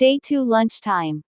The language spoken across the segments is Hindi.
Day 2 lunchtime.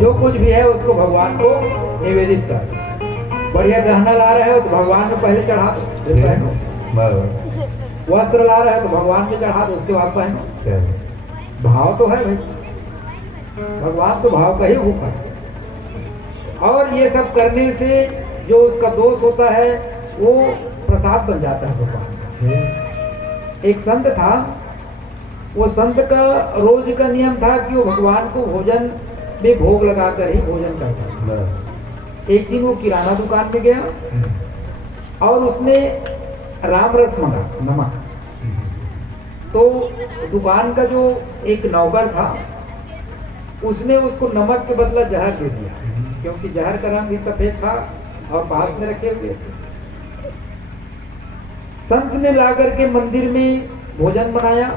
जो कुछ भी है उसको भगवान को निवेदित कर। बढ़िया गहना ला रहे हो तो भगवान को पहले चढ़ा दो, वस्त्र ला रहे हो तो भगवान को चढ़ा दो, उसके बाद पहनो। भाव तो है भाई, भगवान तो भाव का ही रूप है। और ये सब करने से जो उसका दोष होता है वो प्रसाद बन जाता है भगवान। एक संत था, वो संत का रोज का नियम था कि वो भगवान को भोजन में भोग लगाकर ही भोजन करता था। एक दिन वो किराना दुकान में गया और उसने राम रस मंगा, नमक। तो दुकान का जो एक नौकर था उसने उसको नमक के बदला जहर दे दिया, क्योंकि जहर का रंग भी सफेद था और पास में रखे हुए थे। संत ने लाकर के मंदिर में भोजन बनाया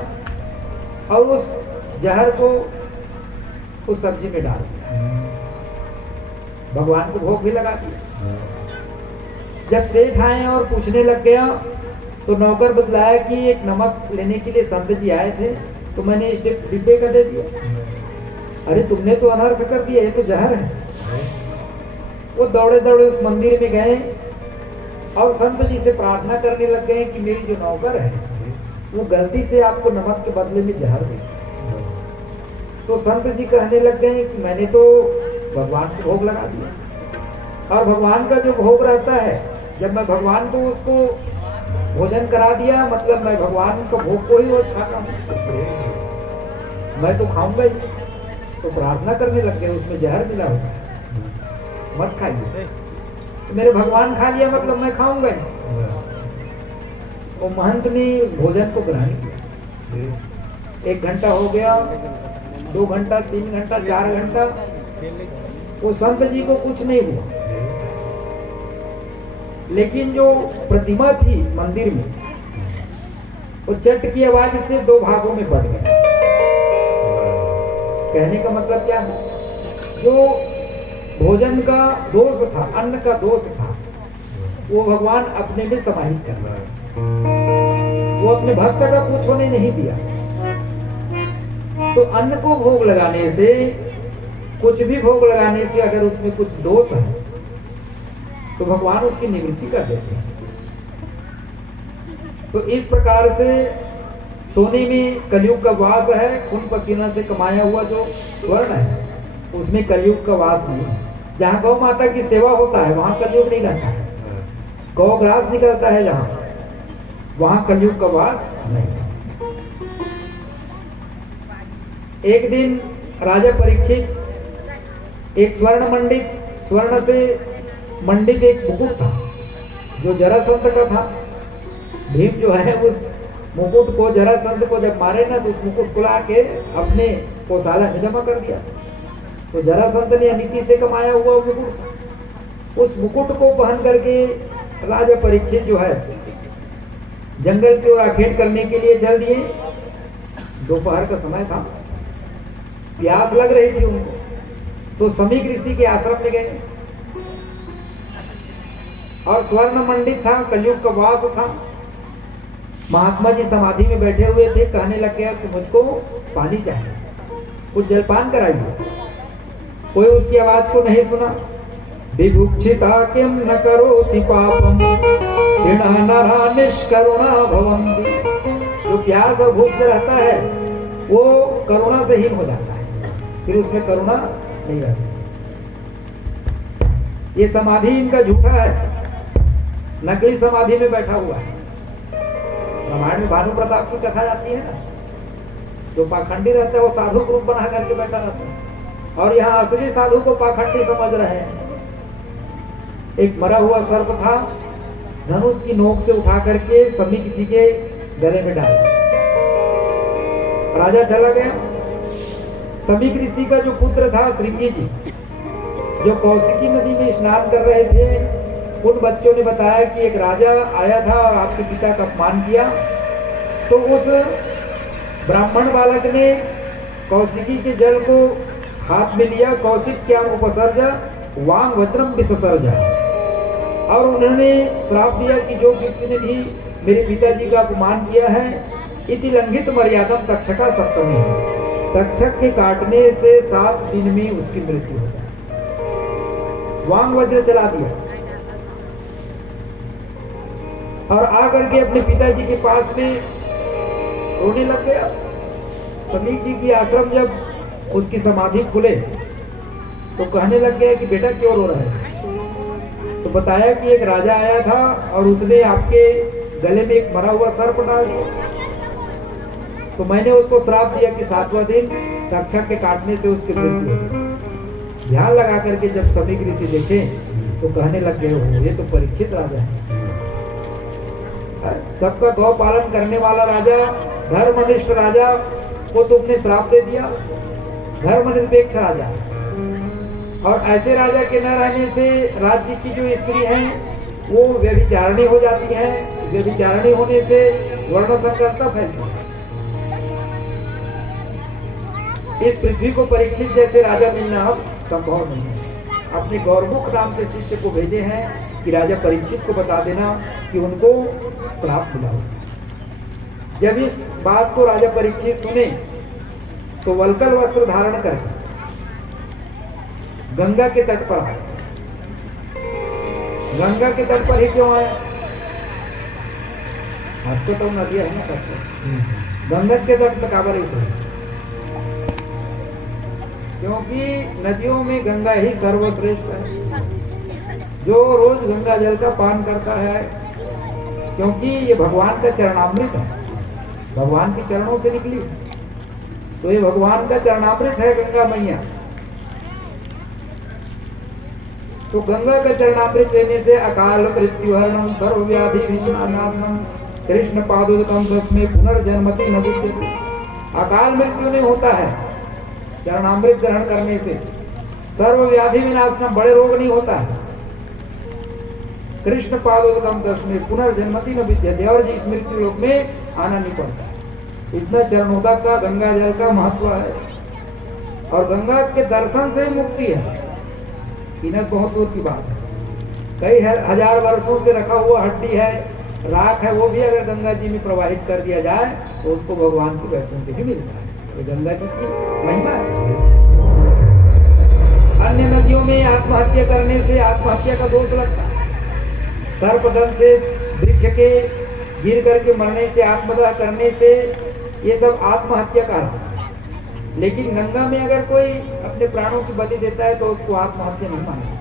और उस जहर को उस सब्जी में डाल दिया, भगवान को भोग भी लगा दिया। जब सेठ आए और पूछने लग गया तो नौकर बतलाया कि एक नमक लेने के लिए संत जी आए थे, तो मैंने इस डिब्बे का दे दिया। अरे तुमने तो अनर्थ कर दिया, ये तो जहर है। वो दौड़े दौड़े उस मंदिर में गए और संत जी से प्रार्थना करने लग गए कि मेरी जो नौकर है वो गलती से आपको नमक के बदले में जहर दे। तो संत जी कहने लग गए कि मैंने तो भगवान को भोग लगा दिया, और भगवान का जो भोग रहता है, जब मैं भगवान को उसको भोजन करा दिया, मतलब मैं भगवान का भोग को ही रोज खाता हूँ, मैं तो खाऊंगा ही। तो प्रार्थना करने लग गए उसमें जहर मिला होगा, मत खाइए। तो मेरे भगवान खा लिया मतलब मैं खाऊंगा ही। वो महंत ने उस भोजन को ग्रहण किया। 1 घंटा हो गया, 2 घंटा, 3 घंटा, 4 घंटा, वो संत जी को कुछ नहीं हुआ। लेकिन जो प्रतिमा थी मंदिर में, वो चट की आवाज से 2 भागों में बढ़ गया। कहने का मतलब क्या है, जो भोजन का दोष था, अन्न का दोष था, वो भगवान अपने में समाहित कर रहा है। वो अपने भक्त का कुछ होने नहीं दिया। तो अन्न को भोग लगाने से, कुछ भी भोग लगाने से अगर उसमें कुछ दोष है तो भगवान उसकी निवृत्ति कर देते हैं। तो इस प्रकार से सोने में कलयुग का वास है, खून पसीना से कमाया हुआ जो स्वर्ण है उसमें कलयुग का वास नहीं है। जहाँ गौ माता की सेवा होता है वहां कलयुग नहीं रहता है। गौ ग्रास निकलता है जहाँ, वहां कलयुग का वास नहीं है। एक दिन राजा परीक्षित एक स्वर्ण मंडित, स्वर्ण से मंडित एक मुकुट था जो जरासंध का था। भीम जो है उस मुकुट को, जरासंध को जब मारे ना तो उस मुकुट को ला के अपने गौशाला में जमा कर दिया। तो जरासंध ने अनीति से कमाया हुआ मुकुट, उस मुकुट को पहन करके राजा परीक्षित जो है जंगल की ओर आखेट करने के लिए चल दिए। दोपहर का समय था, प्यास लग रही थी उनको, तो समीक ऋषि के आश्रम में गए और स्वर्ण मंडित था, कलयुग का वास था। महात्मा जी समाधि में बैठे हुए थे। कहने लग गया कि मुझको पानी चाहिए, कुछ जलपान कराइए। कोई उसकी आवाज को नहीं सुना। विभुक्षिता किम न करोति पापम क्षीणा नरा निष्करुणा भवन्ति। जो प्यास और भूख से रहता है वो करुणा से हीन हो जाता है, फिर उसमें करुणा नहीं रहती। ये समाधि इनका झूठा है, नकली समाधि में बैठा हुआ है। रामायण में भानु प्रताप की कथा जाती है ना, जो पाखंडी रहता है वो साधु ग्रुप बना करके बैठा रहता है, और यहाँ असली साधु को पाखंडी समझ रहे हैं। एक मरा हुआ सर्प था, धनुष की नोक से उठा करके समीक जी के गले में डाल। राजा चला गया। समीक ऋषि का जो पुत्र था श्रृंगी जी, जो कौशिकी नदी में स्नान कर रहे थे, उन बच्चों ने बताया कि एक राजा आया था और आपके पिता का अपमान किया। तो उस ब्राह्मण बालक ने कौशिकी के जल को हाथ में लिया, कौशिक क्या उपसर्जा वांग वज्रम विसर्जा, और उन्होंने श्राप दिया कि जो किसी ने भी मेरे पिताजी का अपमान किया है, इति लंघित मर्यादम तक्षका सप्तमी है, तक्षक के काटने से 7 दिन में उसकी मृत्यु हो जाए। वांग वज्र चला दिया और आकर के अपने पिताजी के पास में रोने लग गया। समीक जी की आश्रम जब उसकी समाधि खुले तो कहने लग गया कि बेटा क्यों रो रहा है। तो बताया कि एक राजा आया था और उसने आपके गले में एक मरा हुआ सर्प डाल दिया, तो मैंने उसको श्राप दिया कि 7वां दिन तक्षक के काटने से उसकी मृत्यु हो। ध्यान लगा करके जब सभी ऋषि देखे तो कहने लग गए, हो ये तो परीक्षित राजा है, सबका गौ पालन करने वाला राजा, धर्मनिष्ठ राजा को तुमने श्राप दे दिया, धर्मनिरपेक्ष राजा। और ऐसे राजा के न रहने से राज्य की जो स्त्री हैं वो व्यभिचारिणी हो जाती हैं, व्यभिचारिणी होने से वर्ण संकरता फैलती है। इस पृथ्वी को परीक्षित जैसे राजा मिलना अब संभव नहीं है। अपने गौरमुख नाम के शिष्य को भेजे हैं कि राजा परीक्षित को बता देना कि उनको श्राप मिला। जब इस बात को राजा परीक्षित सुने तो वल्कल वस्त्र धारण करके गंगा के तट पर आए। गंगा के तट पर ही क्यों आए? आपको तो नदियां है ना तट, गंगा के तट पर काबर है, क्योंकि नदियों में गंगा ही सर्वश्रेष्ठ है। जो रोज गंगा जल का पान करता है, क्योंकि ये भगवान का चरणामृत है, भगवान के चरणों से निकली, तो ये भगवान का चरणामृत है गंगा मैया। तो गंगा का चरणामृत लेने से अकाल मृत्युहरणम सर्वव्याधि विनाशनम कृष्ण पादोदकम तस्मै पुनर्जन्मति न विद्यते। अकाल मृत्यु नहीं होता है चरणामृत ग्रहण करने से, सर्वव्याधि विनाशनम बड़े रोग नहीं होता है, कृष्ण पादोदकम तस्मै पुनर्जन्मति न विद्यते, और जिस मृत्यु लोक में आना नहीं पड़ता। इतना चरणोदक का गंगा जल का महत्व है। और गंगा के दर्शन से ही मुक्ति है, इन्हें बहुत दूर की बात है। कई हजार वर्षों से रखा हुआ हड्डी है, राख है, वो भी अगर गंगा जी में प्रवाहित कर दिया जाए तो उसको भगवान के दर्शन से ही मिलता है। तो गंगा जी की महिमा है। अन्य नदियों में आत्महत्या करने से आत्महत्या का दोष लगता है, सर्पदंश से, वृक्ष के गिर करके मरने से, आत्मदाह करने से, ये सब आत्महत्या का है। लेकिन गंगा में अगर कोई अपने प्राणों की बलि देता है तो उसको आत्महत्या नहीं मानेगा।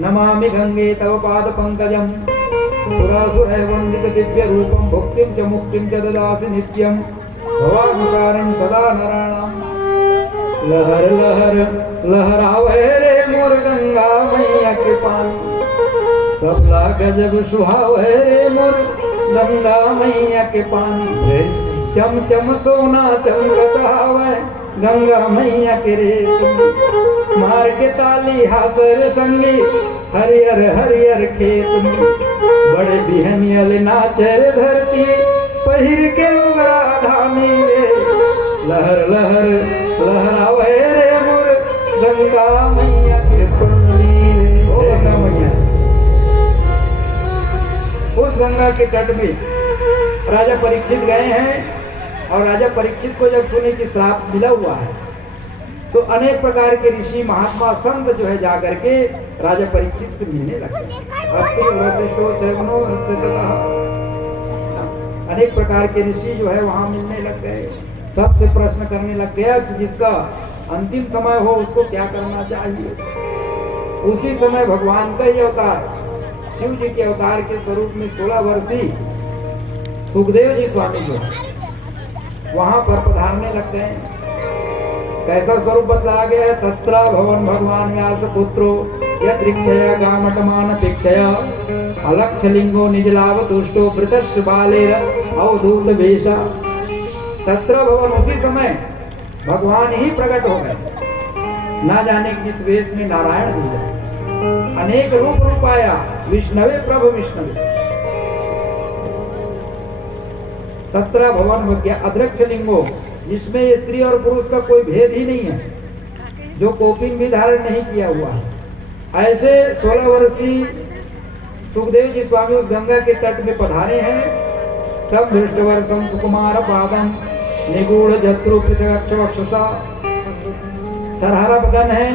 नमामि गंगे तव पाद पंकजम सुरासुर वंदित दिव्य रूपम भुक्तिम च मुक्तिम च ददासि नित्यम भवानुकारं सदा नराणाम। लहर लहर लहरावे रे मोर गंगा मैया के पानी, सबला गजब सुहावे रे मोर गंगा मैया के पानी। चम चम सोना चमकता हवे गंगा मैया के रेत, मार के ताली हासर संगी हरियर हरियर खेत में। बड़े बिहनियल नाचर धरती पहिर के उगरा धामी रे, लहर लहर लहरावे रे मोर गंगा मैया के पानी रे। ओ गंगा मैया, उस गंगा के तट में राजा परीक्षित गए हैं। और राजा परीक्षित को जब सुने कि श्राप मिला हुआ है तो अनेक प्रकार के ऋषि महात्मा संत जो है जाकर के राजा परीक्षित से मिलने लगे। अनेक प्रकार के ऋषि जो है वहां मिलने लग गए, सबसे प्रश्न करने लग गया कि जिसका अंतिम समय हो उसको क्या करना चाहिए। उसी समय भगवान का ही अवतार, शिव जी के अवतार के स्वरूप में 16 वर्षीय सुखदेव जी स्वामी जो वहां पर पधारने लग गए। कैसा स्वरूप बतलाया गया है? तस्त्रा भवन भगवान व्यास पुत्रो यदृक्षया गामटमान पिक्षया अलक्ष लिंगो निजलाव तुष्टो प्रतश्च बालेर अवधूत वेशा। तस्त्रा भवन, उसी समय भगवान ही प्रकट हो गए, ना जाने किस वेश में नारायण मिल जाए। अनेक रूप आया, विष्णवे प्रभु विष्णवे। तत्र भवन अध्यक्ष लिंगो, जिसमें स्त्री और पुरुष का कोई भेद ही नहीं है, जो कोपिन भी धारण नहीं किया हुआ है। ऐसे 16 वर्षीय सुखदेव जी स्वामी उस गंगा के तट में पधारे हैं। सब धृष्टवर्षम सुकुमार पादम निगूढ़ जत्रु पृथक्षसा, सरहरा बदन है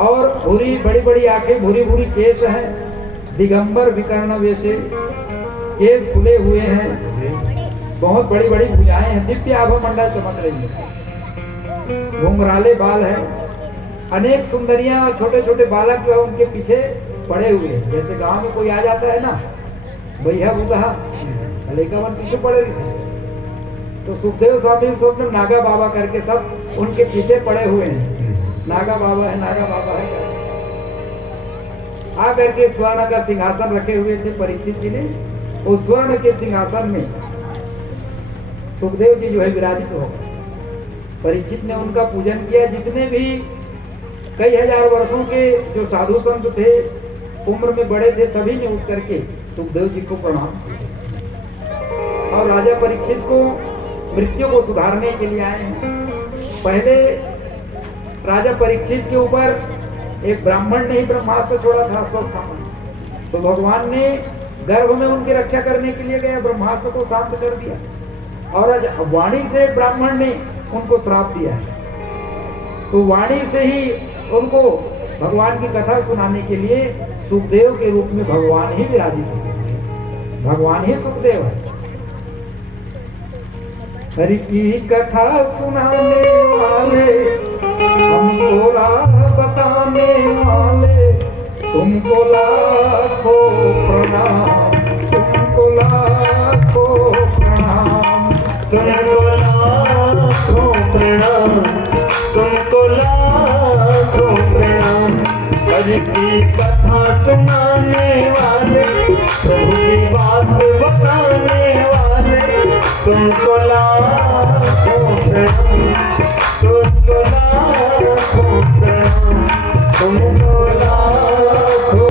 और भूरी बड़ी बड़ी आंखें, भूरी भूरी केश है, दिगंबर विकर्ण वेशे, केस खुले हुए हैं, बहुत बड़ी बड़ी भुजाएं हैं, दिव्य आभा मंडल चमक रही है, घुंघराले बाल है। अनेक सुंदरियां और छोटे छोटे बालक जो है उनके पीछे पड़े हुए हैं। जैसे गांव में कोई आ जाता है ना, भैया बुधा लेकर पीछे पड़े हुए, तो सुखदेव स्वामी स्वप्न नागा बाबा करके सब उनके पीछे पड़े हुए हैं। नागा बाबा है, नागा बाबा है। आकर के स्वर्ण का सिंहासन रखे हुए थे परीक्षित जी ने। उस स्वर्ण के सिंहासन में सुखदेव जी जो है विराजित हो। परीक्षित ने उनका पूजन किया। जितने भी कई हजार वर्षों के जो साधु संत थे, उम्र में बड़े थे, सभी ने उठ करके सुखदेव जी को प्रणाम किया। और राजा परीक्षित को मृत्यु को सुधारने के लिए आए हैं। पहले राजा परीक्षित के ऊपर एक ब्राह्मण ने ही ब्रह्मास्त्र छोड़ा था स्वस्थापन। तो भगवान ने गर्भ में उनकी रक्षा करने के लिए गया, ब्रह्मास्त्र को शांत कर दिया। और आज वाणी से ब्राह्मण ने उनको श्राप दिया है। तो वाणी से ही उनको भगवान की कथा सुनाने के लिए सुखदेव के रूप में भगवान ही विराजित है। भगवान ही सुखदेव है। हरि की कथा सुनाने वाले, हमको राह बताने वाले, तुमको लाखों प्रणाम, तुमको लाखों प्रणाम, तुमको लाखों प्रणाम, तुमको लाखों प्रणाम। हरि की कथा सुनाने वाले, प्रभु की बात बताने वाले, तुमको लाखों प्रणाम, तुमको लाखों प्रणाम, तुमको लाखों।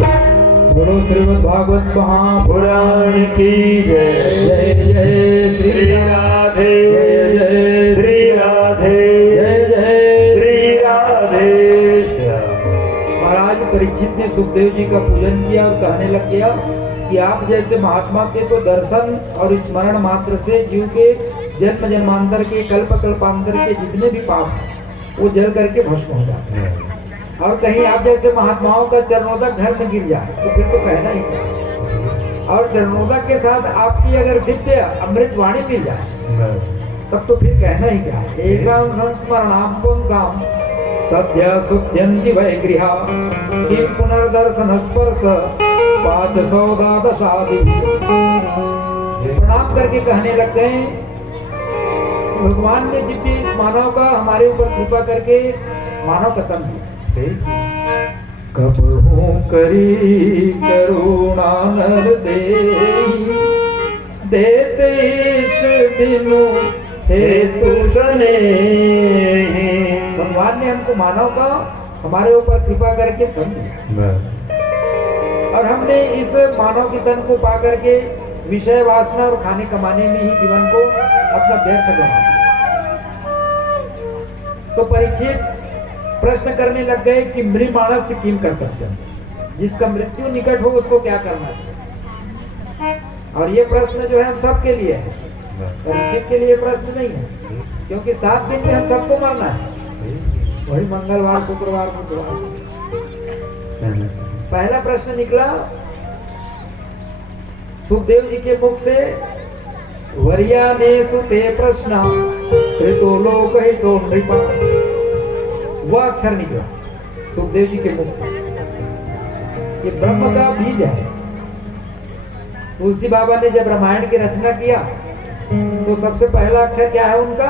बोलो श्रीमद् भागवत महापुराण की जय। जय जय श्री राधे, जय जय श्री राधे, जय जय श्री राधे। महाराज परीक्षित ने सुखदेव जी का पूजन किया और कहने लग गया कि आप जैसे महात्मा के तो दर्शन और स्मरण मात्र से जीव के जन्म जन्मांतर के कल्प कल्पांतर के जितने भी पाप हैं वो जल करके भस्म हो जाते हैं। और कहीं आप जैसे महात्माओं का चरणोदक घर में गिर जाए तो फिर तो कहना ही क्या। और चरणोदक के साथ आपकी अगर दिव्य अमृत वाणी मिल जाए तब तो फिर कहना ही क्या। एकां संस्मरणां पुंसां सद्य सुध्यन्ति वै गृहा, किं पुनर्दर्शन स्पर्श 500 दशादि। प्रणाम करके कहने लग गए भगवान ने दिव्य इस मानव का हमारे ऊपर कृपा करके मानव का तन दिया। कब हूँ करी करुणा नर देते ईश बिनु हेतु सने। भगवान ने हमको मानव का हमारे ऊपर कृपा करके तन दिया और हमने इस मानव के तन को पा करके विषय वासना और खाने कमाने में ही जीवन को अपना व्यर्थ बना। तो परीक्षित प्रश्न करने लग गए कि मृमाणस से किम कर सकते हैं, जिसका मृत्यु निकट हो उसको क्या करना चाहिए। और ये प्रश्न जो है हम सबके लिए है, परीक्षित के लिए प्रश्न नहीं है, क्योंकि 7 दिन में हम सबको मरना है। वही मंगलवार शुक्रवार बुधवार। पहला प्रश्न निकला सुखदेव जी के मुख से, वर्यानेषु ते प्रश्न कृतो लोकहितो नृपा। वह अक्षर निकला सुखदेव जी के मुख से। ये ब्रह्म का बीज है। तुलसी बाबा ने जब रामायण की रचना किया तो सबसे पहला अक्षर क्या है उनका,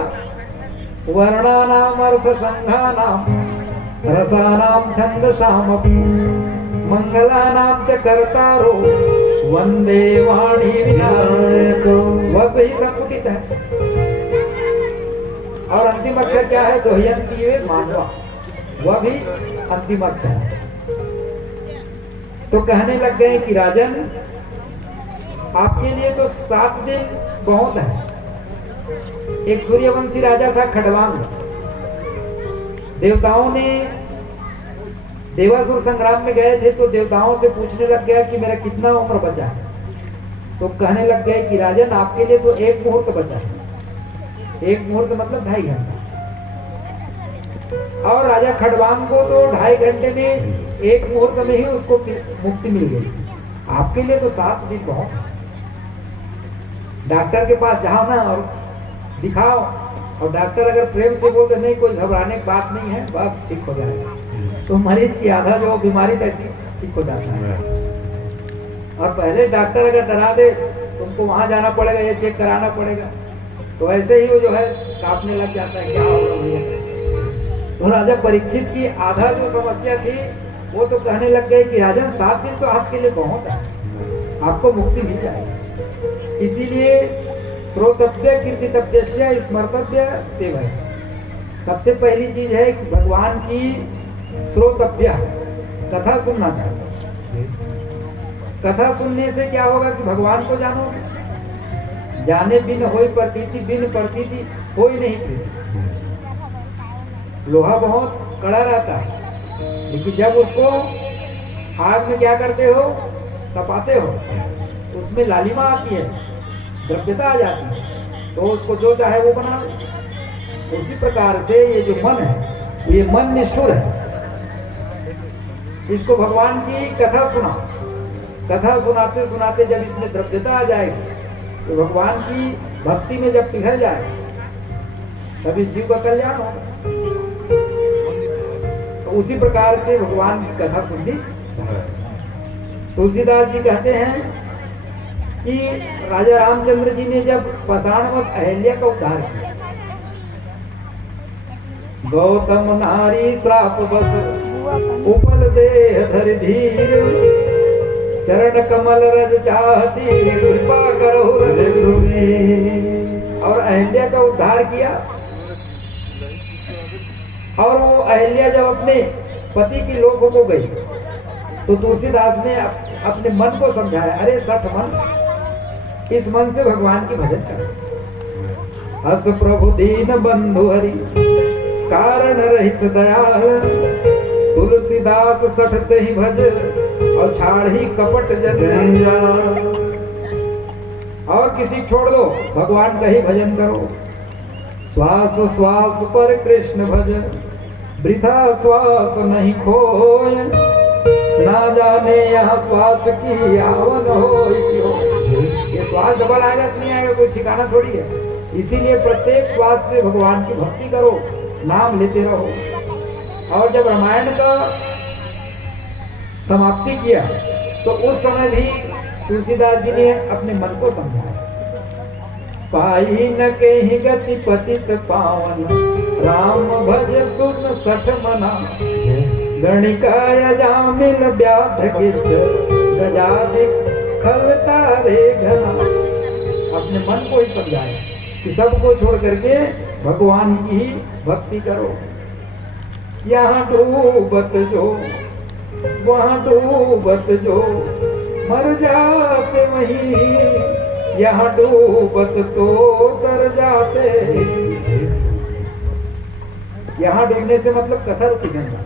वर्णानाम अर्थ संघानाम रसानाम छंदसामपि मंगलानाम च कर्तारो वंदे वाणी विनायको। वह सही संकुचित है। और अंतिम अक्षर क्या है, दोहयंती मानवा, वह भी अंतिम अक्षर है। तो कहने लग गए कि राजन आपके लिए तो 7 दिन बहुत है। एक सूर्यवंशी राजा था खडवांग। देवताओं ने देवासुर संग्राम में गए थे तो देवताओं से पूछने लग गया कि मेरा कितना उम्र बचा है। तो कहने लग गए कि राजन आपके लिए तो 1 मुहूर्त बचा है। 1 मुहूर्त मतलब 2.5 घंटा। और राजा खडवांग को तो 2.5 घंटे में 1 मुहूर्त में ही उसको मुक्ति मिल गई। आपके लिए तो 7 दिन बहुत है। डॉक्टर के पास जाओ ना और दिखाओ, और डॉक्टर अगर प्रेम से बोलते नहीं कोई घबराने की बात नहीं है, बस ठीक हो जाएगा, तो मरीज की आधा जो बीमारी ऐसी ठीक हो जाता है। और पहले डॉक्टर अगर डरा दे तुमको वहां जाना पड़ेगा, ये चेक कराना पड़ेगा, तो ऐसे ही वो जो है कांपने लग जाता है, क्या होगा भैया। तो राजा परीक्षित की आधा जो समस्या थी वो तो कहने लग गए कि राजन 7 दिन तो आपके लिए बहुत है, आपको मुक्ति मिल जाएगी। इसीलिए श्रोतव्य कीर्तितव्य स्मर्तव्य सेवा। सबसे पहली चीज है कि भगवान की श्रोतव्य कथा सुनना चाहिए। कथा सुनने से क्या होगा कि भगवान को जानोगे। जाने बिन होई प्रतीति, बिन प्रतीति होई नहीं प्रीति। लोहा बहुत कड़ा रहता है, लेकिन जब उसको आग में क्या करते हो, तपाते हो, उसमें लालिमा आती है, द्रव्यता आ जाती है, तो उसको जो चाहे वो बना लो। उसी प्रकार से ये जो मन है, ये मन निष्ठुर है। इसको भगवान की कथा सुना, कथा सुनाते सुनाते जब इसमें द्रव्यता आ जाएगी, तो भगवान की भक्ति में जब पिघल जाए, तब इस जीव का कल्याण होगा। तो उसी प्रकार से भगवान की कथा सुननी चाहिए। तुलसीदास जी कहते हैं कि राजा रामचंद्र जी ने जब पाषाणवत अहिल्या का उद्धार किया, गौतम नारी श्राप बस उपल देह धर धीर, चरण कमल रज चाहती कृपा करो रघुवीर। और अहिल्या का उद्धार किया। और वो अहिल्या जब अपने पति की लोभ हो गई, तो तुलसीदास ने अपने मन को समझाया, अरे सठ मन, इस मन से भगवान की भजन कर। हस प्रभु दीन बंधु हरि, कारण रहित दयाल, तुलसीदास सठ ही भज, और छाड़ ही कपट जंजाल। और किसी छोड़ दो, भगवान का ही भजन करो। श्वास श्वास पर कृष्ण भज, वृथा श्वास नहीं खोय, ना जाने यहाँ श्वास की आवन हो। ये श्वास डबल आएगा कि नहीं आएगा, कोई ठिकाना थोड़ी है। इसीलिए प्रत्येक श्वास में भगवान की भक्ति करो, नाम लेते रहो। और जब रामायण का समाप्ति किया, तो उस समय भी तुलसीदास जी ने अपने मन को समझाया। पाई न कहीं गति पतित पावन, राम भज सुन सठ मना, गणिकाय जामिल व्याध गित, गजाधिक खलता रे घना। अपने मन को ही समझाया कि सबको छोड़ करके भगवान की ही भक्ति करो। यहाँ डूबत जो वहाँ डूबत जो, मर जाते वहीं, यहाँ डूबत तो तर जाते। यहाँ डूबने से मतलब कथा रूपी गंगा,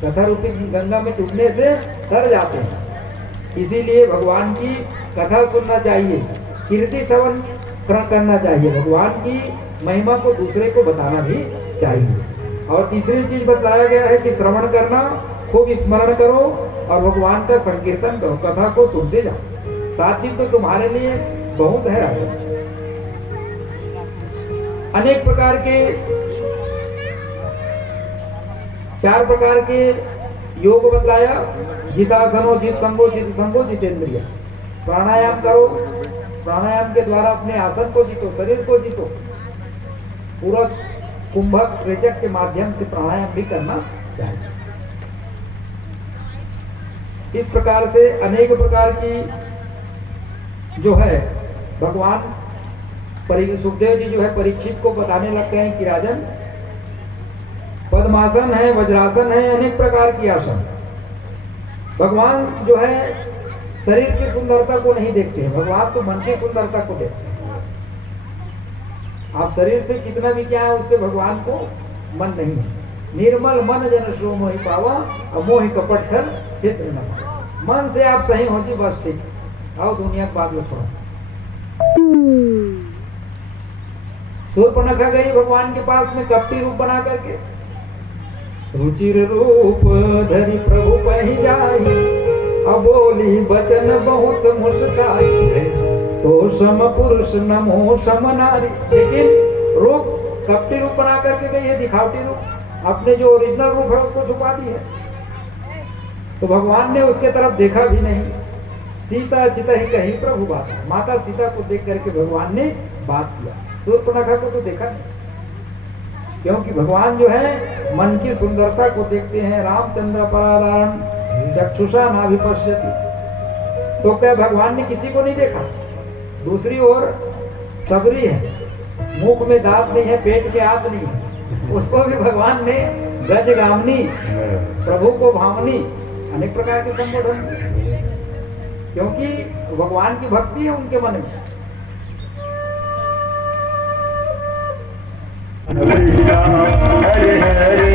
कथा रूपी गंगा में डूबने से तर जाते हैं। इसीलिए भगवान की कथा सुनना चाहिए, कीर्ति श्रवण करना चाहिए, भगवान की महिमा को दूसरे को बताना भी चाहिए। और तीसरी चीज बताया गया है कि श्रवण करना, खूब स्मरण करो और भगवान का संकीर्तन करो, कथा को सुनते जाओ। साथ ही तो तुम्हारे लिए बहुत है। अनेक प्रकार के 4 प्रकार के योग बतलाया। जितासनो, जित संगो, जित संगो, जितेंद्रिय। प्राणायाम करो, प्राणायाम के द्वारा अपने आसन को जीतो, शरीर को जीतो। पूरा कुंभक रेचक के माध्यम से प्राणायाम भी करना चाहिए। इस प्रकार से अनेक प्रकार की जो है भगवान सुखदेव जी जो है परीक्षित को बताने लग गए हैं कि राजन, पद्मासन है, वज्रासन है, अनेक प्रकार की आसन। भगवान जो है शरीर की सुंदरता को नहीं देखते हैं, भगवान तो मन की सुंदरता को देखते हैं। आप शरीर से कितना भी क्या है, उससे भगवान को मन नहीं है। निर्मल मन जन श्रो मोहि पावा, अमोहि कपट छल क्षेत्र न पावा। मन से आप सही हो जी, बस ठीक। आओ दुनिया के बात में छोड़ो। शूर्पणखा गई भगवान के पास में कपटी रूप बना करके, रुचिर रूप धरि प्रभु पहि जाहि, अबोली बचन बहुत मुस्काई, तो सम पुरुष नमो सम नारी। लेकिन रूप कपटी रूप बना करके गई है, दिखावटी रूप, अपने जो ओरिजिनल रूप है उसको छुपा दी है। तो भगवान ने उसके तरफ देखा भी नहीं। सीता चित ही कही प्रभु बात, माता सीता को देख करके भगवान ने बात किया। शूर्पणखा को तो देखा नहीं। क्योंकि भगवान जो है मन की सुंदरता को देखते हैं। रामचंद्र पराधारण चक्षुषा ना विपश्यति। तो क्या भगवान ने किसी को नहीं देखा? दूसरी ओर सबरी है, मुख में दांत नहीं है, पेट में आंत नहीं है, उसको भी भगवान ने गजगामिनी, प्रभु को भामनी, अनेक प्रकार के संबोधन, क्योंकि भगवान की भक्ति है उनके मन में। कृष्णा हरे हरे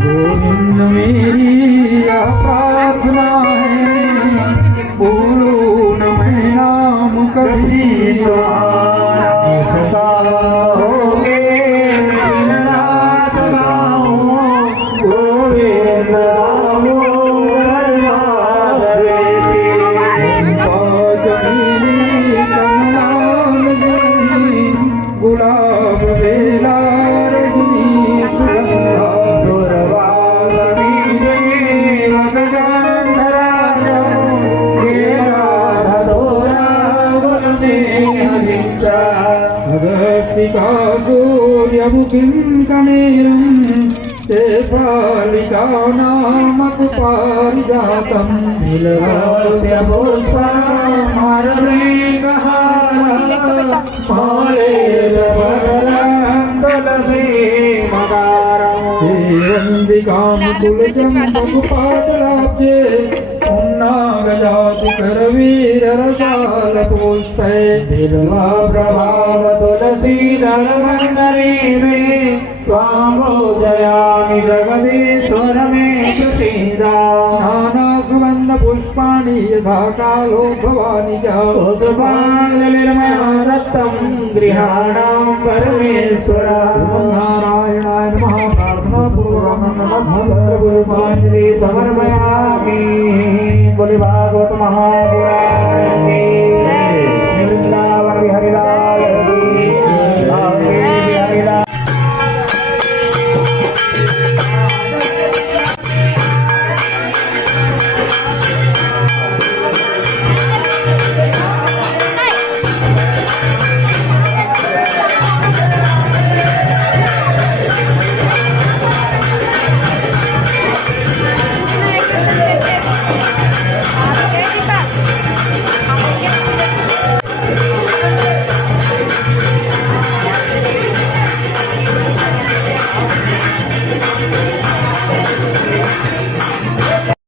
गोविंद मेरी यह प्रार्थना है, पूर्ण मैं नाम कभी तुम्हारा सदा होगे दिन रात गाऊं, गोविंद गुलाब बेला सूर्यमुखिं कनेरं ते बालिका नाम पारिजातं नीलस्य तुलचंदुपाटलाब्जे उन्नागजाति करवीर रसाल पुष्पे बिल्वा प्रभाव तुलसीधर वंदने में स्वामो जयामि जगदीश्वर में सुशीला नाना सुगंध पुष्पाणि यथा कालो भवानि च निर्मलरत्नं गृहाणां परमेश्वर नारायणाय नमः। प्रार्थना पूर्वकं नमः समर्पयामि।